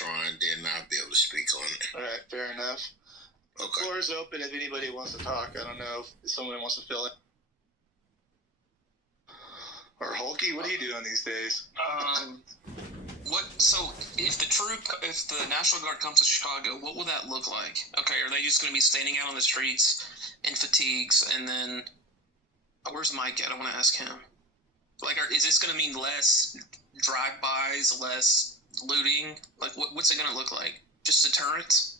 Tron, then I'll be able to speak on it. All right, fair enough. The floor is open if anybody wants to talk. I don't know if someone wants to fill in. Or Hulky, what are you doing these days? So if the National Guard comes to Chicago, what will that look like? Okay, are they just going to be standing out on the streets in fatigues, and then where's Mike at? I want to ask him. Like, is this going to mean less drive-bys, less looting? Like, what's it going to look like? Just deterrence?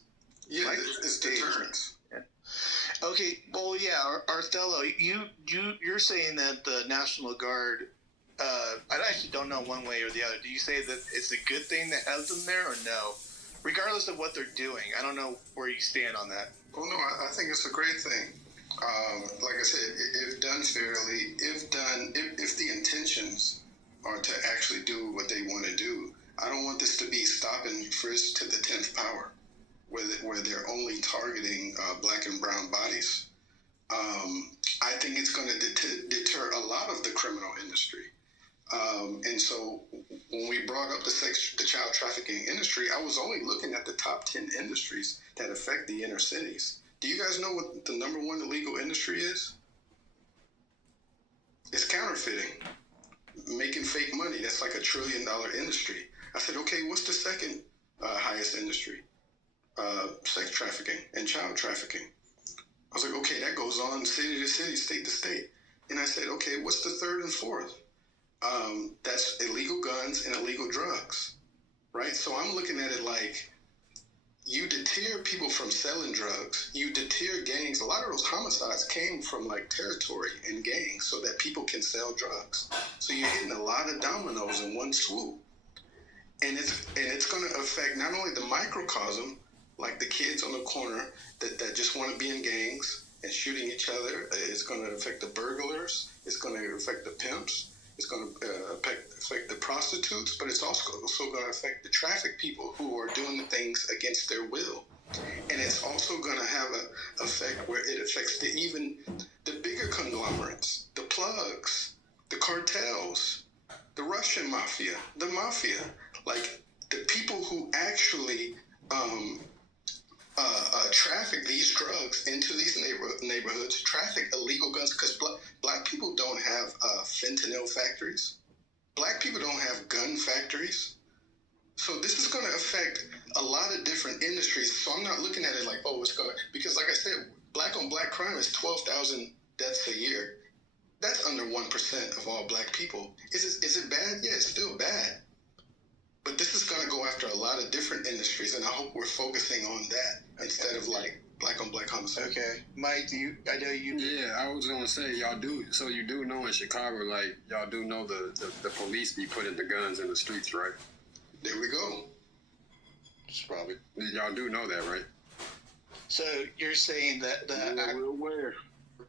Yeah, like, it's deterrence. Yeah. Okay, well, yeah, Arthello, you're saying that the National Guard, I actually don't know one way or the other. Do you say that it's a good thing to have them there or no? Regardless of what they're doing, I don't know where you stand on that. Well, no, I think it's a great thing. Like I said, if done fairly, if the intentions are to actually do what they want to do, I don't want this to be stop and frisk to the 10th power, where they're only targeting black and brown bodies. I think it's going to deter a lot of the criminal industry. And so when we brought up the child trafficking industry, I was only looking at the top 10 industries that affect the inner cities. Do you guys know what the number one illegal industry is? It's counterfeiting, making fake money. That's like $1 trillion industry. I said, okay, what's the second highest industry? Sex trafficking and child trafficking. I was like, okay, that goes on city to city, state to state. And I said, okay, what's the third and fourth? That's illegal guns and illegal drugs, right? So I'm looking at it like, you deter people from selling drugs, you deter gangs. A lot of those homicides came from like territory and gangs so that people can sell drugs. So you're hitting a lot of dominoes in one swoop. And it's going to affect not only the microcosm, like the kids on the corner that just want to be in gangs and shooting each other. It's going to affect the burglars. It's going to affect the pimps. It's going to affect the prostitutes, but it's also going to affect the traffic people who are doing the things against their will. And it's also going to have an effect where it affects even the bigger conglomerates, the plugs, the cartels, the Russian mafia, the mafia, like the people who actually traffic these drugs into these neighborhoods, traffic illegal guns, because black people don't have fentanyl factories. Black people don't have gun factories. So this is going to affect a lot of different industries. So I'm not looking at it like, oh, it's going to, because like I said, black on black crime is 12,000 deaths a year. That's under 1% of all black people. Is it bad? Yeah, it's still bad. But this is going to go after a lot of different industries, and I hope we're focusing on that instead of like black on black homicide. Okay, Mike, I know you. Yeah, I was gonna say you do know in Chicago, like y'all do know the police be putting the guns in the streets, right? There we go. It's probably y'all do know that, right? So you're saying that we're aware.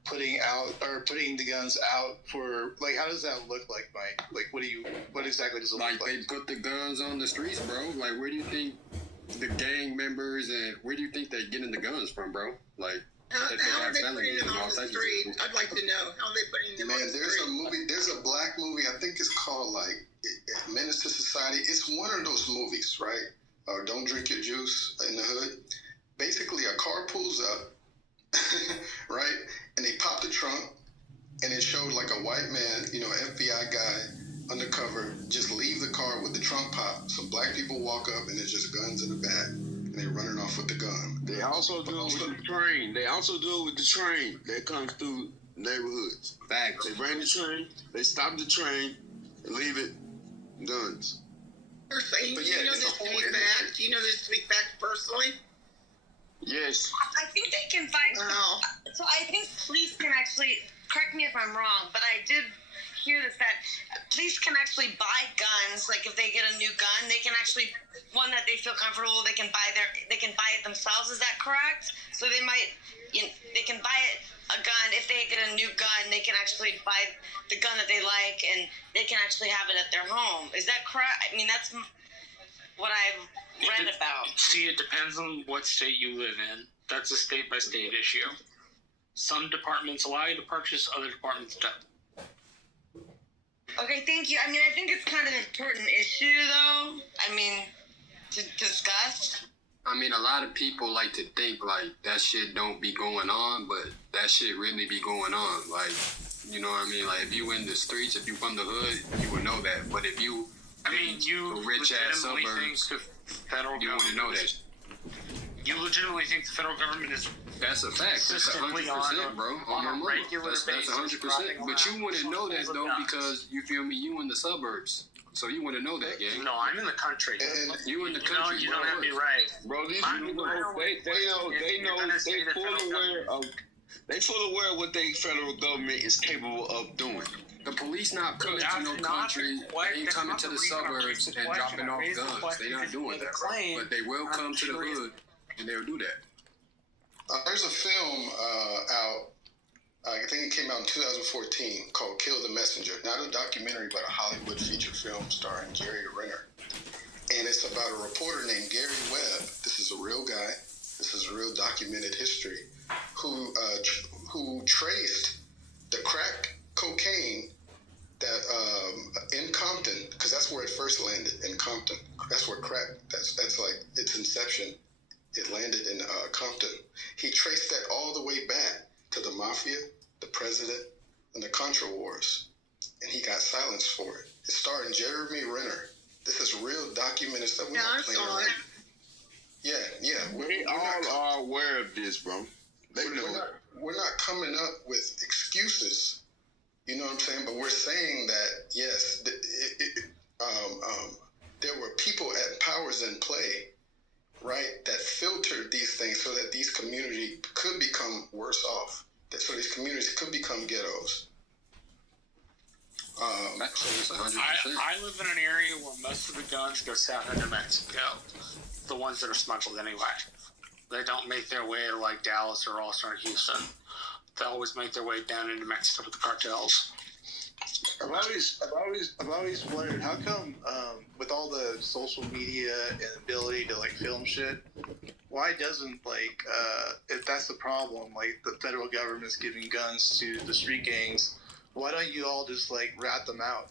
Putting the guns out for, like, how does that look like, Mike? Like, what exactly does it look like? Like they put the guns on the streets, bro. Like, where do you think the gang members and where do you think they're getting the guns from, bro? Like, how are they putting them on the street? I'd like to know how they putting them on the street. There's a black movie, I think it's called like Menace to Society. It's one of those movies, right? Or Don't Drink Your Juice in the Hood. Basically, a car pulls up, right? And they pop the trunk, and it showed like a white man, FBI guy, undercover, just leave the car with the trunk pop. Some black people walk up, and there's just guns in the back, and they're running off with the gun. They also do it with the train. That comes through neighborhoods. Facts. They bring the train, they stop the train, and leave it, guns. You're saying, do you know this to be fact? Do you know this to be fact personally? Yes. I think they can fight. Wow. So I think police can actually, correct me if I'm wrong, but I did hear this, that police can actually buy guns. Like if they get a new gun, they can actually, one that they feel comfortable, they can buy it themselves. Is that correct? So they can buy a gun. If they get a new gun, they can actually buy the gun that they like, and they can actually have it at their home. Is that correct? I mean, that's what I've read about. See, it depends on what state you live in. That's a state-by-state issue. Some departments allow you to purchase, other departments don't. Okay, thank you. I mean, I think it's kind of an important issue, though. I mean, to discuss I mean, a lot of people like to think like that shit don't be going on, but that shit really be going on. Like, you know what I mean? Like, if you in the streets, if you from the hood, you would know that. But if you, you rich ass legitimately suburbs, think the federal you wouldn't know that. You legitimately think the federal government is That's a fact. That's consistently 100%, bro. on your a mama. regular That's basis 100%. But you wouldn't know that though guns. because you feel me. You in the suburbs, so you wouldn't know that, gang. No, I'm in the country. And You in the country, You bro. don't have me right. Bro, these My- people, my- they full aware of what they federal government is capable of doing. The police not coming That's to no not country. the que- They ain't that's coming not to the the reason I'm suburbs raising the and question. dropping I off raised the guns. question They not because doing you made that, a bro. claim. But they will I'm come to the curious. hood and they'll do that. There's a film out. I think it came out in 2014 called "Kill the Messenger." Not a documentary, but a Hollywood feature film starring Gary Renner. And it's about a reporter named Gary Webb. This is a real guy. This is a real documented history. Who traced the crack cocaine that in Compton, because that's where it first landed, in Compton. That's where crack. That's like its inception. It landed in Compton. He traced that all the way back to the mafia, the president, and the Contra Wars, and he got silenced for it. It's starring Jeremy Renner. This is real documented stuff. We're not playing around. Yeah. They all are aware of this, bro. They know it. We're not coming up with excuses. You know what I'm saying? But we're saying that yes, there were people at powers in play, right, that filtered these things so that these communities could become worse off. So these communities could become ghettos. So 100%. I live in an area where most of the guns go south into Mexico. The ones that are smuggled anyway. They don't make their way to like Dallas or Austin or Houston. They always make their way down into Mexico with the cartels. I've always wondered how come with all the social media and ability to like film shit, why doesn't if that's the problem, like the federal government's giving guns to the street gangs, why don't you all just like rat them out?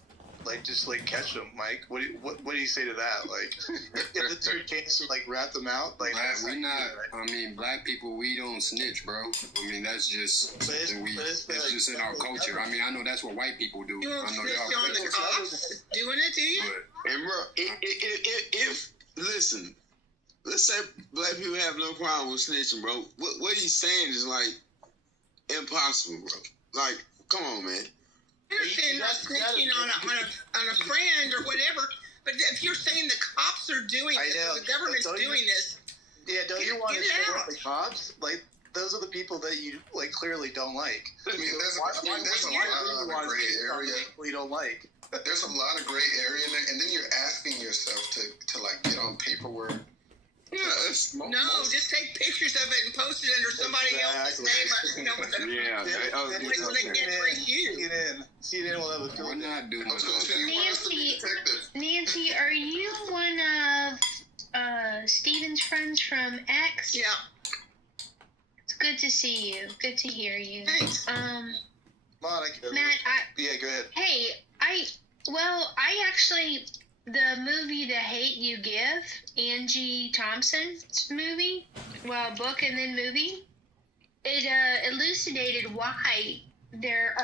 Like just like catch them, Mike. What do you say to that? Like if the street gangs like rat them out, like black people, we don't snitch, bro. I mean, that's just something it's just in our culture. I mean, I know that's what white people do. You I won't know snitch y'all on the cops doing it, do you? And bro, if listen, let's say black people have no problem with snitching, bro. What he's saying is like impossible, bro. Like, come on, man. I understand not snitching on a friend or whatever, but if you're saying the cops are doing this, the government's doing this, don't you want to show up the cops? Like those are the people that you like clearly don't like. I mean, there's a lot of gray area. We don't like. There's a lot of gray area in there, and then you're asking yourself to like get on paperwork. Yeah, just take pictures of it and post it under somebody else's name. When they get trace you. CNN will have a filter. We're not doing Nancy, are you one of Steven's friends from X? Yeah. It's good to see you. Good to hear you. Thanks. Matt, yeah, go ahead. Hey, I actually, the movie The Hate You Give, Angie Thompson's movie, book and then movie, it elucidated why there are